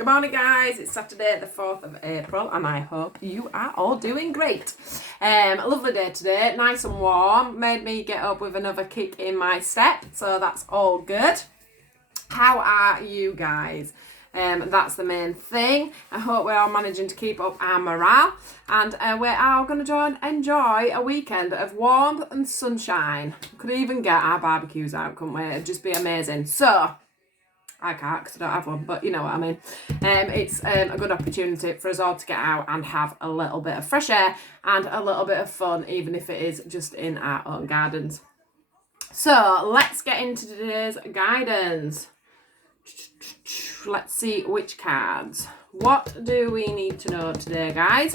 Good morning, guys. It's Saturday the 4th of April and I hope you are all doing great. A lovely day today, nice and warm, made me get up with another kick in my step, so that's all good. How are you guys? That's the main thing. I hope we're all managing to keep up our morale, and we are going to enjoy a weekend of warmth and sunshine. Could even get our barbecues out, couldn't we? It'd just be amazing. So I can't because I don't have one, but you know what I mean. It's a good opportunity for us all to get out and have a little bit of fresh air and a little bit of fun, even if it is just in our own gardens. So let's get into today's guidance. Let's see which cards. What do we need to know today, guys?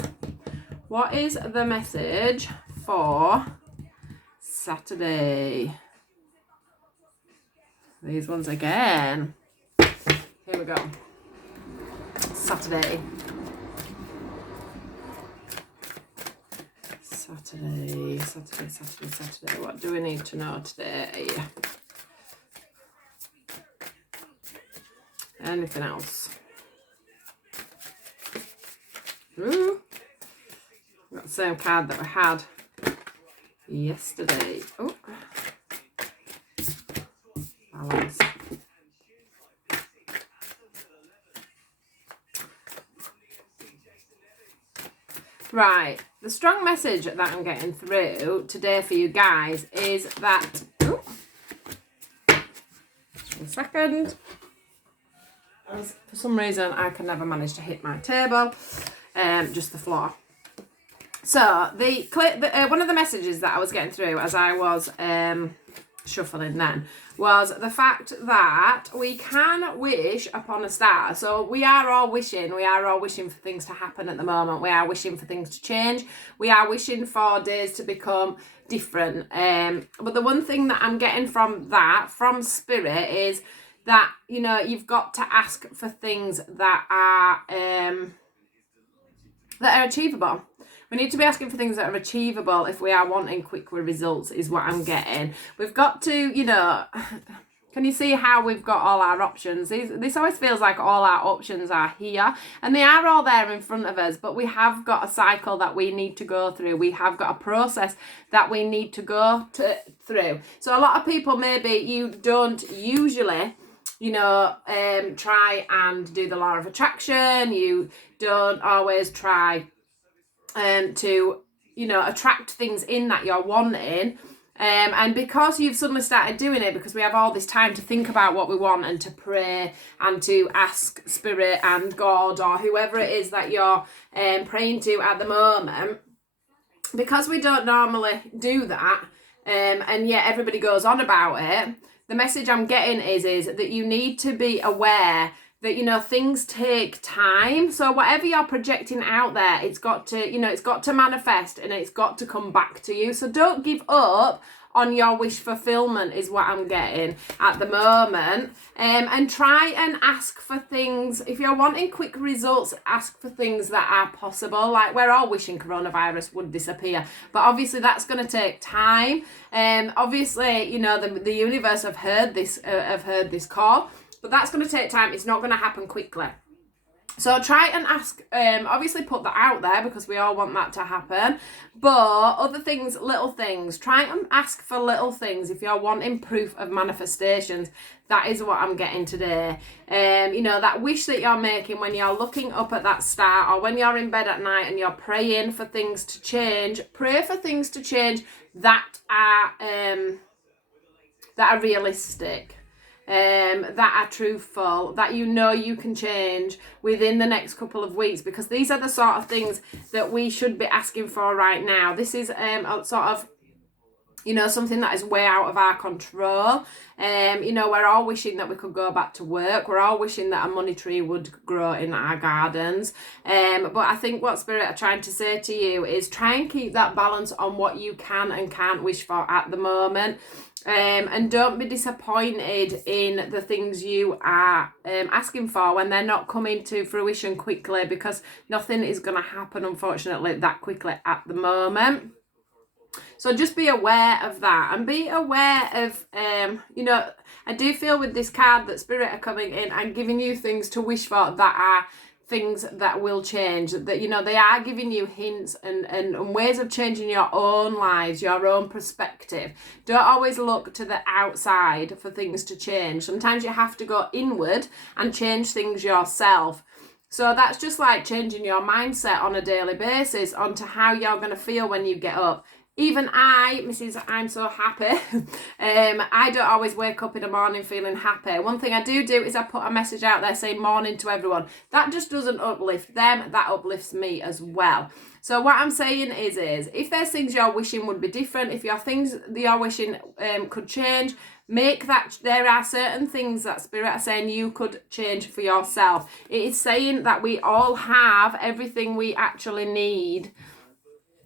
What is the message for Saturday? These ones again. Here we go. Saturday. Saturday. What do we need to know today? Anything else? Ooh. Got the same card that we had yesterday. Oh. Balance. Right, the strong message that I'm getting through today for you guys is that, oh, just 1 second, for some reason I can never manage to hit my table, just the floor. So one of the messages that I was getting through as I was shuffling then was the fact that we can wish upon a star. So we are all wishing for things to happen at the moment. We are wishing for things to change. We are wishing for days to become different. But the one thing that I'm getting from Spirit is that, you know, you've got to ask for things that are achievable. We need to be asking for things that are achievable if we are wanting quick results, is what I'm getting. We've got to, you know, can you see how we've got all our options? This always feels like all our options are here, and they are all there in front of us, but we have got a cycle that we need to go through. We have got a process that we need to go through. So a lot of people, maybe you don't usually, you know, try and do the law of attraction. You don't always try to, you know, attract things in that you're wanting. And because you've suddenly started doing it, because we have all this time to think about what we want and to pray and to ask Spirit and God or whoever it is that you're praying to at the moment, because we don't normally do that, and yet everybody goes on about it, the message I'm getting is that you need to be aware that, you know, things take time. So whatever you're projecting out there, it's got to, you know, it's got to manifest and it's got to come back to you. So don't give up on your wish fulfillment is what I'm getting at the moment. And try and ask for things. If you're wanting quick results, ask for things that are possible. Like, we're all wishing coronavirus would disappear, but obviously that's going to take time. Obviously, you know, the universe have heard this call, but that's going to take time. It's not going to happen quickly. So try and ask, obviously put that out there because we all want that to happen. But other things, little things, try and ask for little things. If you're wanting proof of manifestations, that is what I'm getting today. You know, that wish that you're making when you're looking up at that star, or when you're in bed at night and you're praying for things to change, pray for things to change that are realistic. That are truthful, that you know you can change within the next couple of weeks, because these are the sort of things that we should be asking for right now. This is a sort of, you know, something that is way out of our control. You know, we're all wishing that we could go back to work. We're all wishing that a money tree would grow in our gardens. But I think what Spirit are trying to say to you is try and keep that balance on what you can and can't wish for at the moment. And don't be disappointed in the things you are asking for when they're not coming to fruition quickly, because nothing is going to happen, unfortunately, that quickly at the moment. So just be aware of that, and be aware of, you know, I do feel with this card that Spirit are coming in and giving you things to wish for that are things that will change, that, you know, they are giving you hints and ways of changing your own lives, your own perspective. Don't always look to the outside for things to change. Sometimes you have to go inward and change things yourself. So that's just like changing your mindset on a daily basis onto how you're going to feel when you get up. Even I, Mrs. I'm so happy, I don't always wake up in the morning feeling happy. One thing I do is I put a message out there saying morning to everyone. That just doesn't uplift them, that uplifts me as well. So what I'm saying is if there's things you're wishing would be different, if your things that you're wishing could change, make that, there are certain things that Spirit are saying you could change for yourself. It is saying that we all have everything we actually need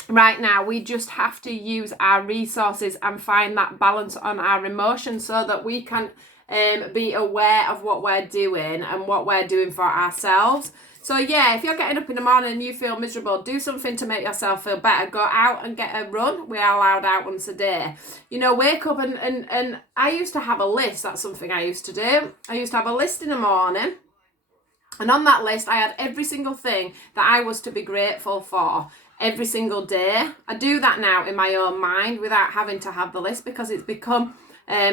right now. We just have to use our resources and find that balance on our emotions so that we can be aware of what we're doing and what we're doing for ourselves. So yeah, if you're getting up in the morning and you feel miserable, do something to make yourself feel better. Go out and get a run. We are allowed out once a day. You know, wake up and I used to have a list. That's something I used to do. I used to have a list in the morning. And on that list, I had every single thing that I was to be grateful for every single day. I do that now in my own mind without having to have the list, because it's become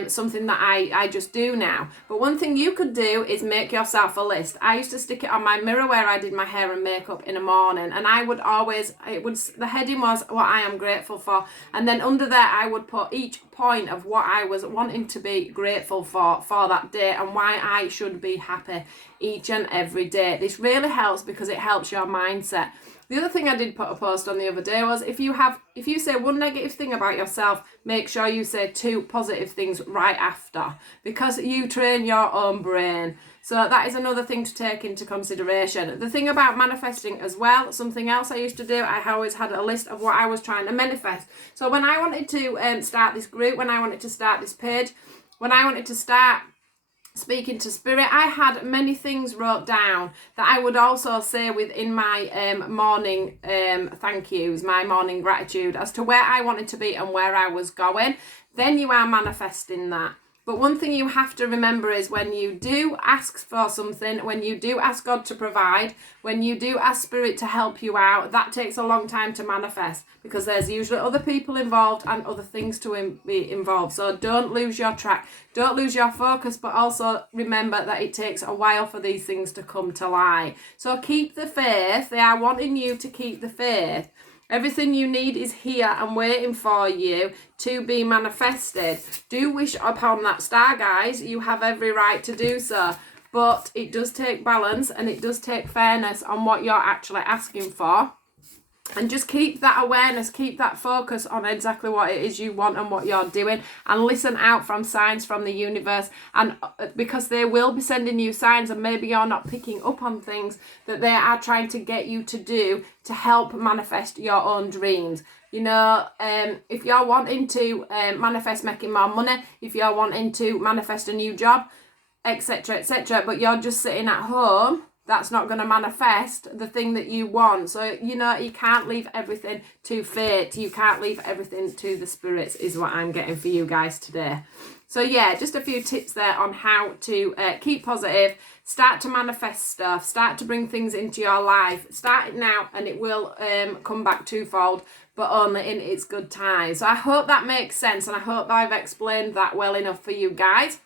something that I just do now. But one thing you could do is make yourself a list. I used to stick it on my mirror where I did my hair and makeup in the morning, and I would always, the heading was what I am grateful for, and then under there I would put each point of what I was wanting to be grateful for that day and why I should be happy each and every day. This really helps because it helps your mindset. The other thing I did put a post on the other day was if you say one negative thing about yourself, make sure you say 2 positive things right after, because you train your own brain. So that is another thing to take into consideration. The thing about manifesting as well, something else I used to do, I always had a list of what I was trying to manifest. So when I wanted to start this group, when I wanted to start this page, when I wanted to start speaking to Spirit, I had many things wrote down that I would also say within my morning thank yous, my morning gratitude, as to where I wanted to be and where I was going. Then you are manifesting that. But one thing you have to remember is when you do ask for something, when you do ask God to provide, when you do ask Spirit to help you out, that takes a long time to manifest, because there's usually other people involved and other things to be involved. So don't lose your track, don't lose your focus, but also remember that it takes a while for these things to come to light. So keep the faith. They are wanting you to keep the faith. Everything you need is here and waiting for you to be manifested. Do wish upon that star, guys. You have every right to do so. But it does take balance and it does take fairness on what you're actually asking for. And just keep that awareness, keep that focus on exactly what it is you want and what you're doing, and listen out from signs from the universe, and because they will be sending you signs, and maybe you're not picking up on things that they are trying to get you to do to help manifest your own dreams. You know, if you're wanting to manifest making more money, if you're wanting to manifest a new job, etc., etc., but you're just sitting at home, that's not going to manifest the thing that you want. So, you know, you can't leave everything to fate. You can't leave everything to the spirits, is what I'm getting for you guys today. So, yeah, just a few tips there on how to keep positive, start to manifest stuff, start to bring things into your life. Start it now and it will come back twofold, but only in its good time. So I hope that makes sense, and I hope I've explained that well enough for you guys.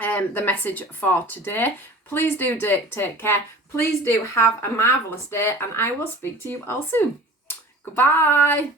The message for today. Please do take care. Please do have a marvellous day, and I will speak to you all soon. Goodbye.